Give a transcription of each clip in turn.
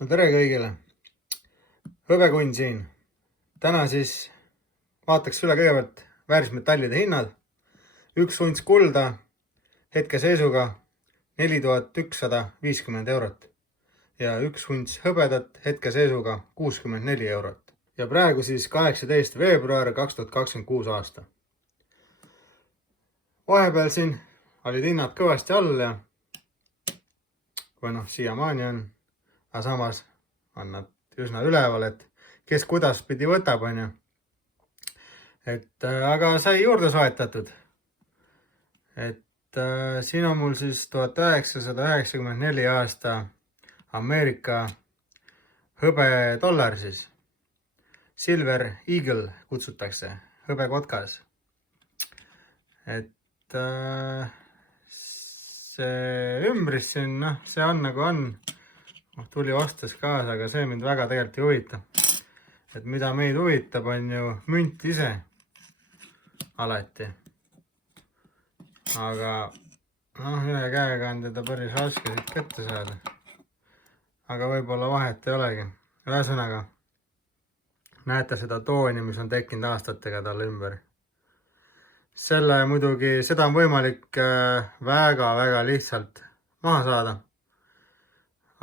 No tere kõigile! Hõbekund siin. Täna siis vaataks üle kõigepealt väärismetallide hinnad. 1 unts kulda hetkeseisuga 4150 eurot ja 1 unts hõbedat hetkeseisuga 64 eurot. Ja praegu siis 18. veebruar 2026 aasta. Vahepeal siin olid hinnad kõvasti all ja siiamaani on, aga samas on nad üsna üleval, et kes kuidas pidi võtab, on ju. Aga sai juurde soetatud. Siin on mul siis 1994 aasta Ameerika hõbedollar siis. Silver Eagle kutsutakse, hõbekotkas. See ümbris siin, see on nagu on. Tuli ostes kaasa, aga see mind väga tegelikult ei huvita. Mida meid huvitab, on ju münt ise alati. Aga üle käega on teda päris raske siit kätte saada. Aga võib-olla vahet ei olegi. Ühesõnaga, näete seda tooni, mis on tekkinud aastatega talle ümber. Seda on võimalik väga-väga lihtsalt maha saada.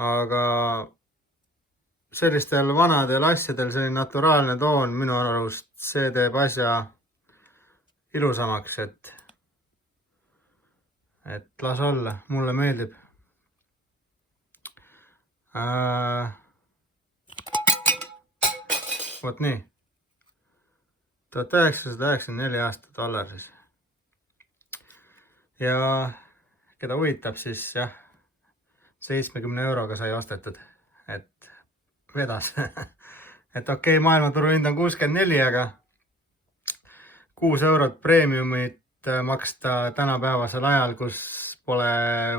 Aga sellistel vanadel asjadel selline naturaalne toon minu arust, see teeb asja ilusamaks, et las olla, mulle meeldib. Vot nii. 1994 aasta dollar siis. Ja keda huvitab siis jah, 70 euroga sai ostetud, et vedas. Okei, maailmaturu hind on 64, aga 6 eurot preemiumit maksta tänapäevasel ajal, kus pole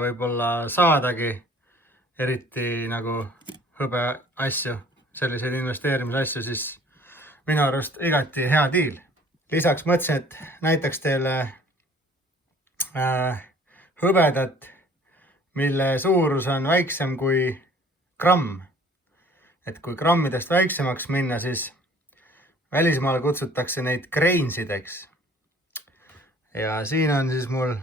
võib-olla saadagi eriti nagu hõbe asju, selliseid investeerimisasju, siis minu arust igati hea diil. Lisaks mõtlesin, et näitaks teile hõbedat, mille suurus on väiksem kui gramm. Kui grammidest väiksemaks minna, siis välismaal kutsutakse neid grainsideks. Ja siin on siis mul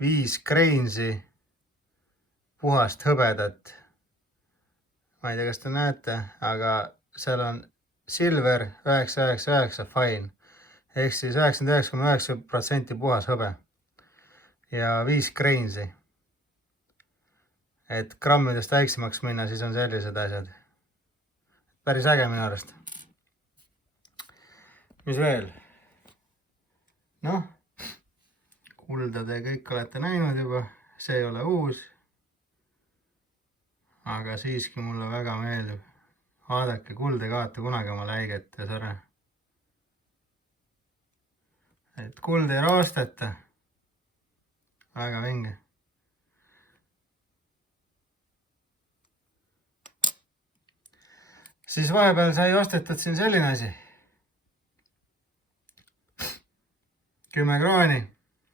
5 grainsi puhast hõbedat. Ma ei tea, kas te näete, aga seal on silver 999 fine. Ehk siis 99,9% puhas hõbe. Ja 5 grainsi. Grammidest väiksemaks minna, siis on sellised asjad. Päris äge minu arust. Mis veel? Kulda te kõik olete näinud juba. See ei ole uus. Aga siiski mulle väga meeldib. Vaadake, kuld ei kaota kunagi oma läiget ja säre. Kuld ei roosteta. Väga vinge. Siis vahepeal sai ostetud siin selline asi. 10 krooni.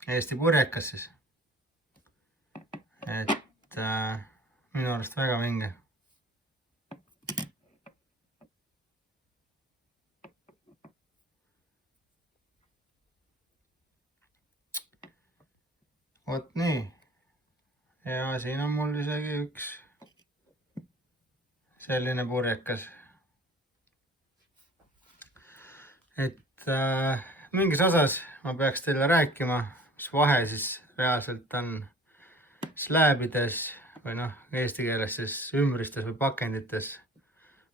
Eesti purjekas siis. Minu arust väga vinge. Vot nii. Ja siin on mul isegi üks selline purjekas. Mingis osas ma peaks teile rääkima, mis vahe siis reaalselt on slääbides või eesti keeles siis ümbristes või pakendites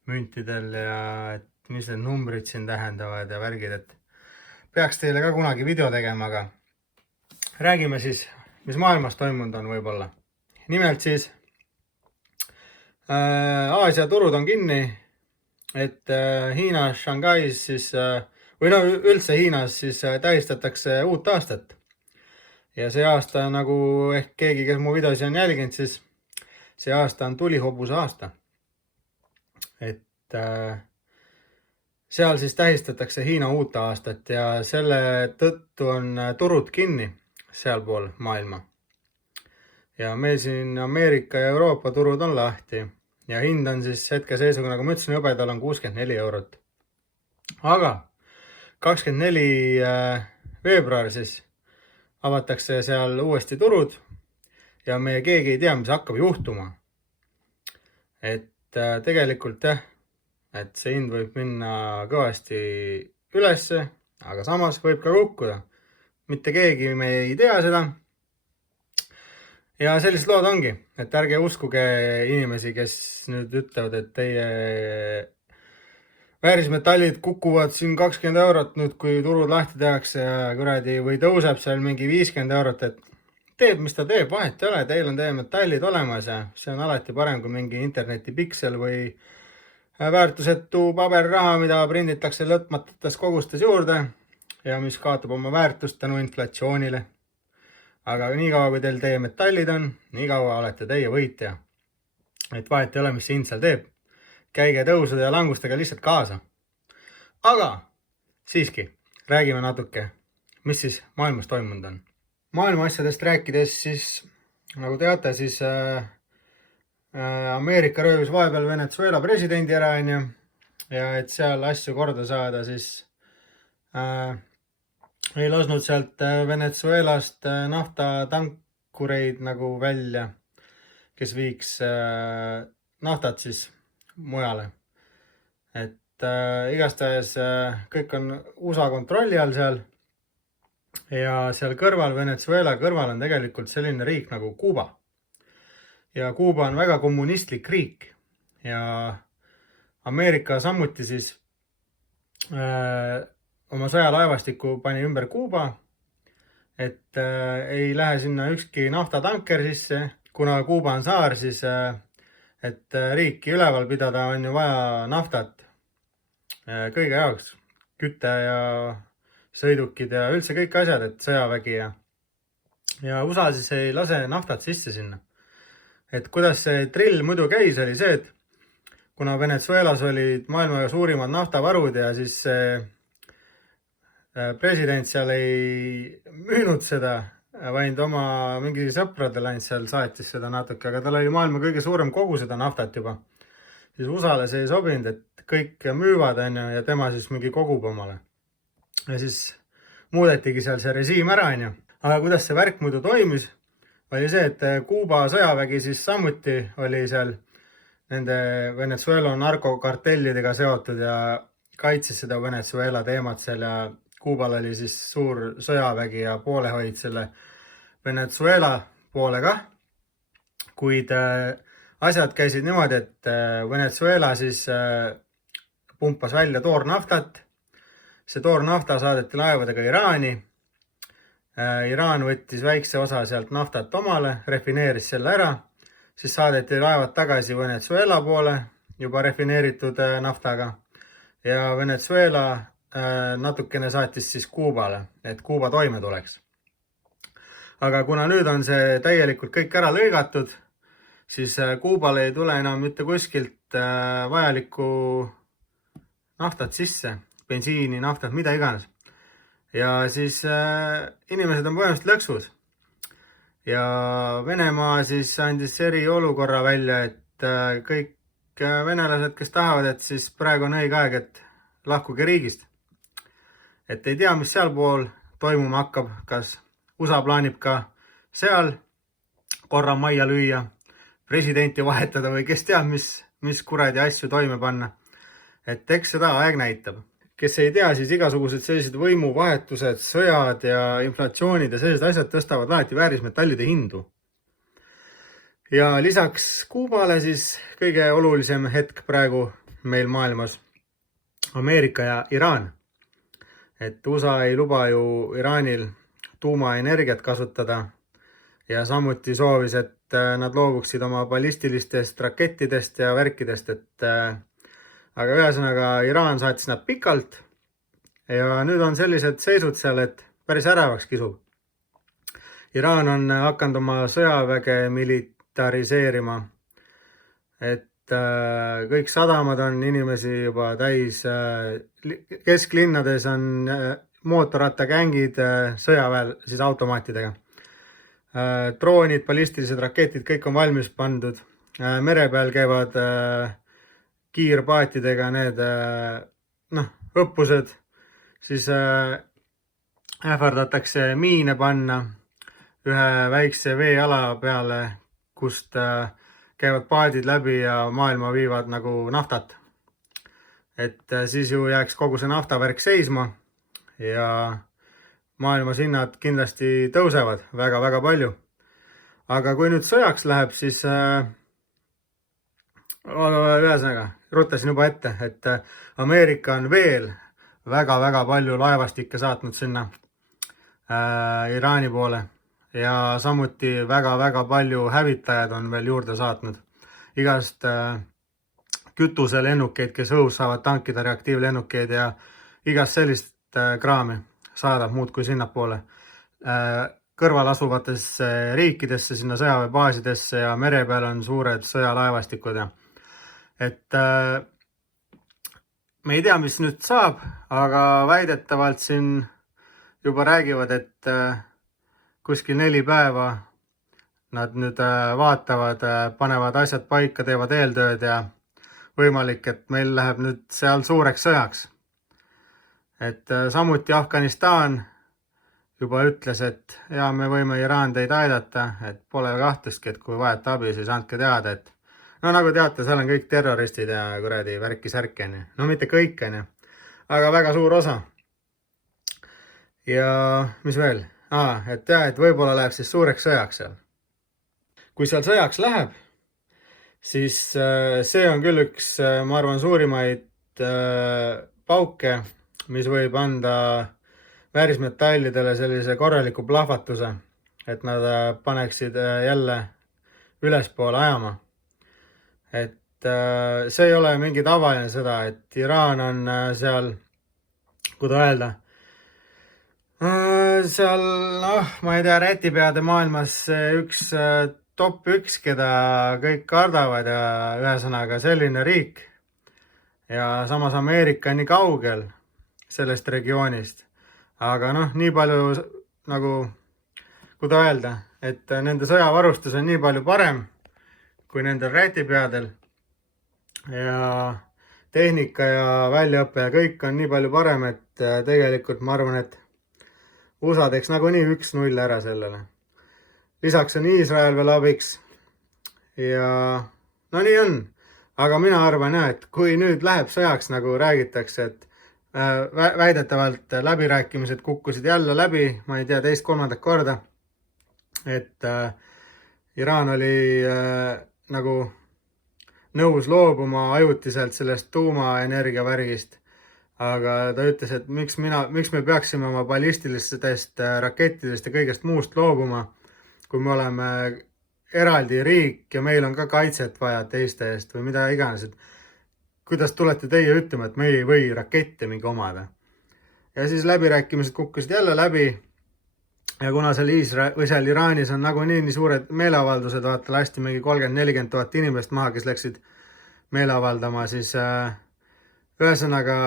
müntidel ja mis need numbrid siin tähendavad ja värgid, peaks teile ka kunagi video tegema, aga räägime siis, mis maailmas toimunud on võib-olla. Nimelt siis Aasia turud on kinni, Hiinas, Shanghais siis, üldse Hiinas siis tähistatakse uut aastat. Ja see aasta, nagu ehk keegi, kes mu videosi on jälginud, siis see aasta on tulihobuse aasta. Seal siis tähistatakse Hiina uut aastat ja selle tõttu on turud kinni sealpool maailma. ja meil siin Ameerika ja Euroopa turud on lahti ja hind on siis hetkeseisuga, nagu ma ütlesin, hõbedal on 64 eurot. Aga 24 veebruar siis avatakse seal uuesti turud ja me keegi ei tea, mis hakkab juhtuma. Et tegelikult jah, et see hind võib minna kõvasti ülesse, aga samas võib ka kukkuda. Mitte keegi me ei tea seda. Ja sellised lood ongi, et ärge uskuge inimesi, kes nüüd ütlevad, et teie väärismetallid kukuvad siin 20 eurot nüüd, kui turud lahti tehakse ja kuradi või tõuseb seal mingi 50 eurot, et teeb, mis ta teeb, vahet ei ole, teil on teie metallid olemas ja see on alati parem kui mingi internetipiksel või väärtusetu paberraha, mida prinditakse lõpmatutes kogustes juurde ja mis kaotab oma väärtust tänu inflatsioonile. Aga nii kaua, kui teil teie metallid on, nii kaua olete teie võitja. Et vahet ei ole, mis hind seal teeb. Käige tõusude ja langustega lihtsalt kaasa. Aga siiski, räägime natuke, mis siis maailmas toimunud on. Maailma asjadest rääkides siis, nagu teate, siis Ameerika röövis vahepeal Venezuela presidendi ära, ja et seal asju korda saada, siis ei lasknud sealt Venezuelast naftatankureid nagu välja, kes viiks naftat siis mujale. Et igastahes kõik on USA kontrolli all seal ja seal kõrval, Venezuela kõrval on tegelikult selline riik nagu Kuuba. Ja Kuuba on väga kommunistlik riik ja Ameerika samuti siis oma sõjalaevastiku pani ümber Kuuba, et ei lähe sinna ükski naftatanker sisse, kuna Kuuba on saar, siis et riiki üleval pidada on ju vaja naftat kõige jaoks, küte ja sõidukid ja üldse kõik asjad, et sõjavägi ja USA siis ei lase naftat sisse sinna. Et kuidas see drill muidu käis, oli see, et kuna Venezuelas olid maailma suurimad naftavarud ja siis president seal ei müünud seda, vaid oma mingi sõpradele ainult seal saatis seda natuke, aga tal oli maailma kõige suurem kogu seda naftat juba. Siis USA-le see ei sobinud, et kõik müüvad ja tema siis mingi kogub omale. Ja siis muudetigi seal see režiim ära. Aga kuidas see värk muidu toimis, oli see, et Kuuba sõjavägi siis samuti oli seal nende Venezuela narkokartellidega seotud ja kaitses seda Venezuela teemat seal ja Kuubal oli siis suur sõjavägi ja poolehoid selle Venezuela poolega, kuid asjad käisid niimoodi, et Venezuela siis pumpas välja toornaftat. See toornafta saadeti laevadega Iraani. Iraan võttis väikse osa sealt naftat omale, refineeris selle ära, siis saadeti laevad tagasi Venezuela poole juba refineeritud naftaga ja Venezuela natukene saatis siis Kuubale, et Kuuba toime tuleks. Aga kuna nüüd on see täielikult kõik ära lõigatud, siis Kuubale ei tule enam mitte kuskilt vajalikku naftat sisse, bensiini, naftat, mida iganes. Ja siis inimesed on põhimõtteliselt lõksus. Ja Venemaa siis andis eriolukorra välja, et kõik venelased, kes tahavad, et siis praegu on õige aeg, et lahkuge riigist. Et ei tea, mis seal pool toimuma hakkab, kas USA plaanib ka seal korra majja lüüa, presidenti vahetada või kes teab, mis kuradi asju toime panna. Et eks seda aeg näitab. Kes ei tea, siis igasugused sellised võimuvahetused, sõjad ja inflatsioonid ja sellised asjad tõstavad alati väärismetallide hindu. Ja lisaks Kuubale siis kõige olulisem hetk praegu meil maailmas Ameerika ja Iraan. Et USA ei luba ju Iraanil tuumaenergiat kasutada ja samuti soovis, et nad loobuksid oma ballistilistest rakettidest ja värkidest, et aga ühesõnaga Iraan saatis nad pikalt ja nüüd on sellised seisud seal, et päris äravaks kisub. Iraan on hakanud oma sõjaväge militariseerima, et kõik sadamad on inimesi juba täis, kesklinnades on mootorrattakängid sõjaväel siis automaatidega. droonid, ballistilised raketid, kõik on valmis pandud. Mere peal käivad kiirpaatidega need õppused, siis ähvardatakse miine panna ühe väikse veeala peale, kust käivad paadid läbi ja maailma viivad nagu naftat. Et siis ju jääks kogu see naftavärk seisma ja maailmas hinnad kindlasti tõusevad väga-väga palju. Aga kui nüüd sõjaks läheb, siis ühesõnaga, ruttasin juba ette, et Ameerika on veel väga-väga palju laevastikke saatnud sinna Iraani poole ja samuti väga-väga palju hävitajad on veel juurde saatnud. Igast kütuselennukeid, kes õhus saavad tankida reaktiivlennukeid ja igast sellist kraami saadab muud kui sinnapoole. Kõrval asuvatesse riikidesse, sinna sõjaväebaasidesse ja mere peal on suured sõjalaevastikud. Et me ei tea, mis nüüd saab, aga väidetavalt siin juba räägivad, et kuskil 4 päeva nad nüüd vaatavad, panevad asjad paika, teevad eeltööd ja võimalik, et meil läheb nüüd seal suureks sõjaks. Et samuti Afganistan juba ütles, et ja me võime Iraan teid aidata, et pole kahtlustki, et kui vajate abi, siis andke teada, et no nagu teate, seal on kõik terroristid ja kuradi värki-särki, no mitte kõik, aga väga suur osa. Ja mis veel? Et võib-olla läheb siis suureks sõjaks seal. Kui seal sõjaks läheb, siis see on küll üks, ma arvan, suurimaid pauke, mis võib anda väärismetallidele sellise korraliku plahvatuse, et nad paneksid jälle ülespoole ajama. Et see ei ole mingi tavaline sõda, et Iraan on seal, kuidas öelda, seal, ma ei tea, rätipeade maailmas üks top 1, keda kõik kardavad ja ühesõnaga selline riik. Ja samas Ameerika on nii kaugel sellest regioonist. Aga nii palju nagu, kuidas öelda, et nende sõjavarustus on nii palju parem kui nendel rätipeadel. Ja tehnika ja väljaõppe ja kõik on nii palju parem, et tegelikult ma arvan, et USA teeks nagunii 1-0 ära sellele. Lisaks on Iisrael veel abiks ja no nii on. Aga mina arvan et kui nüüd läheb sõjaks, nagu räägitakse, et väidetavalt läbirääkimised kukkusid jälle läbi, ma ei tea, 2-3 korda, et Iraan oli nagu nõus loobuma ajutiselt sellest tuumaenergia värgist, aga ta ütles, et miks me peaksime oma ballistilistest rakettidest ja kõigest muust loobuma, kui me oleme eraldi riik ja meil on ka kaitset vaja teiste eest või mida iganes, et kuidas tulete teie ütlema, et me ei või rakette mingi omada. Ja siis läbirääkimised kukkusid jälle läbi ja kuna seal Iraanis on nagunii nii suured meeleavaldused, vaata lasti mingi 30-40 000 inimest maha, kes läksid meeleavaldama, siis ühesõnaga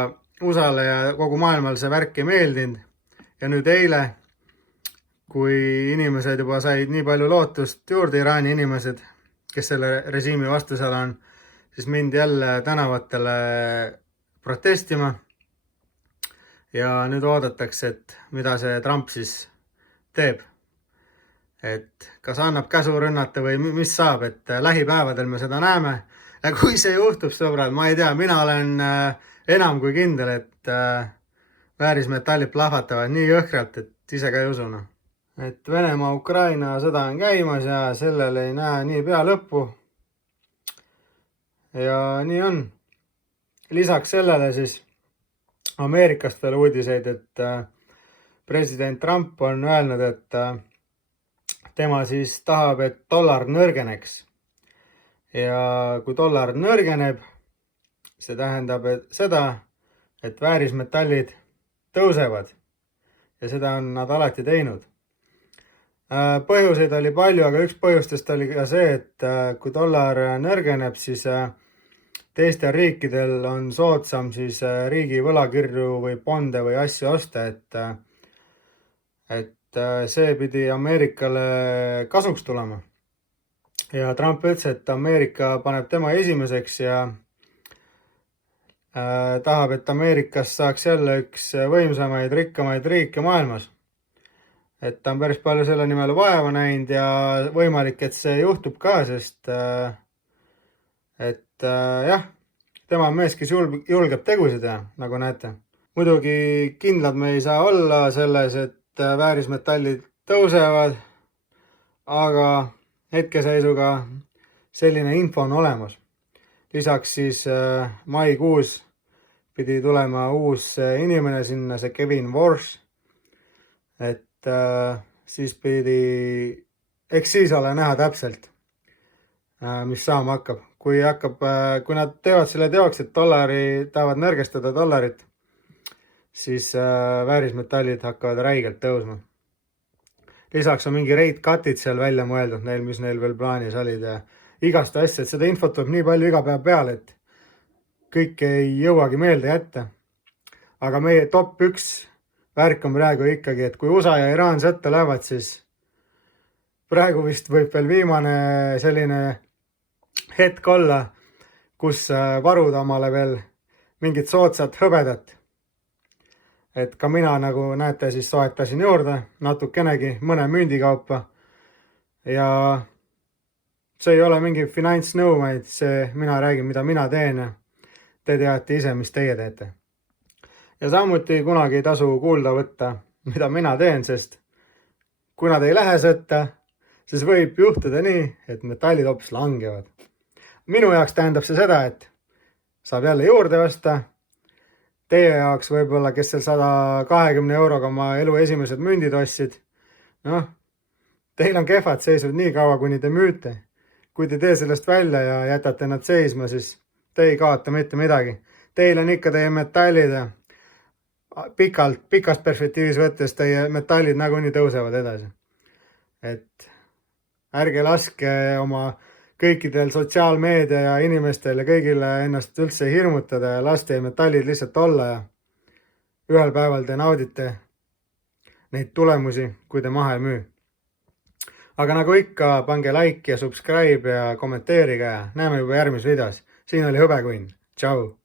USA-le ja kogu maailmal see värk ei meeldinud ja nüüd eile, kui inimesed juba said nii palju lootust juurde, Iraani inimesed, kes selle režiimi vastu seal on, siis mindi jälle tänavatele protestima ja nüüd oodatakse, et mida see Trump siis teeb. Et kas annab käsu rünnata või mis saab, et lähipäevadel me seda näeme. Ja kui see juhtub, sõbrad, ma ei tea, mina olen enam kui kindel, et väärismetallid plahvatavad nii jõhkralt, et ise ka ei usuna. Et Venemaa-Ukraina sõda on käimas ja sellele ei näe nii pea lõppu. Ja nii on. Lisaks sellele siis Ameerikast veel uudiseid, et president Trump on öelnud, et tema siis tahab, et dollar nõrgeneks. Ja kui dollar nõrgeneb, see tähendab seda, et väärismetallid tõusevad. Ja seda on nad alati teinud. Põhjuseid oli palju, aga üks põhjustest oli ka see, et kui dollar nõrgeneb, siis teistel riikidel on soodsam siis riigi võlakirju või bonde või asju osta, et see pidi Ameerikale kasuks tulema. Ja Trump ütles, et Ameerika paneb tema esimeseks ja tahab, et Ameerikast saaks jälle üks võimsamaid, rikkamaid riike maailmas. Et ta on päris palju selle nimel vaeva näinud ja võimalik, et see juhtub ka, sest jah, tema on mees, kes julgeb tegusid, nagu näete. Muidugi kindlad me ei saa olla selles, et väärismetallid tõusevad, aga hetkeseisuga selline info on olemas. Lisaks siis maikuus pidi tulema uus inimene sinna, see Kevin Warsh, et siis eks siis ole näha täpselt, mis saama hakkab. Kui nad teevad selle teoks, et tahavad nõrgestada dollarit, siis väärismetallid hakkavad räigelt tõusma. Lisaks on mingi rate cut'id seal välja mõeldud neil, mis neil veel plaanis olid ja igast asja, et seda infot tuleb nii palju iga päev peale, et kõike ei jõuagi meelde jätta. Aga meie top 1 värk on praegu ikkagi, et kui USA ja Iraan sõtta lähevad, siis praegu vist võib veel viimane selline hetk olla, kus varuda omale veel mingit soodsat hõbedat. Et ka mina, nagu näete, siis soetasin juurde natukenegi mõne mündikaupa ja see ei ole mingi finantsnõu, vaid mina räägin, mida mina teen ja te teate ise, mis teie teete. Ja samuti kunagi ei tasu kuulda võtta, mida mina teen, sest kui nad ei lähe sõtta, siis võib juhtuda nii, et metallid hoopis langevad. Minu jaoks tähendab see seda, et saab jälle juurde osta. Teie jaoks võib-olla, kes seal 120 euroga oma elu esimesed mündid ostsid. Noh, teil on kehvad seisud nii kaua, kuni te müüte. Kui te tee sellest välja ja jätate nad seisma, siis te ei kaota mitte midagi. Teil on ikka teie metallid ja pikas perspektiivis võttes teie metallid nagunii tõusevad edasi. Et ärge laske oma kõikidel sotsiaalmeedia ja inimestel ja kõigile ennast üldse hirmutada ja las teie metallid lihtsalt olla ja ühel päeval te naudite neid tulemusi, kui te maha ei müü. Aga nagu ikka, pange like ja subscribe ja kommenteerige ja näeme juba järgmises videos. Siin oli Hõbekunn. Tšau!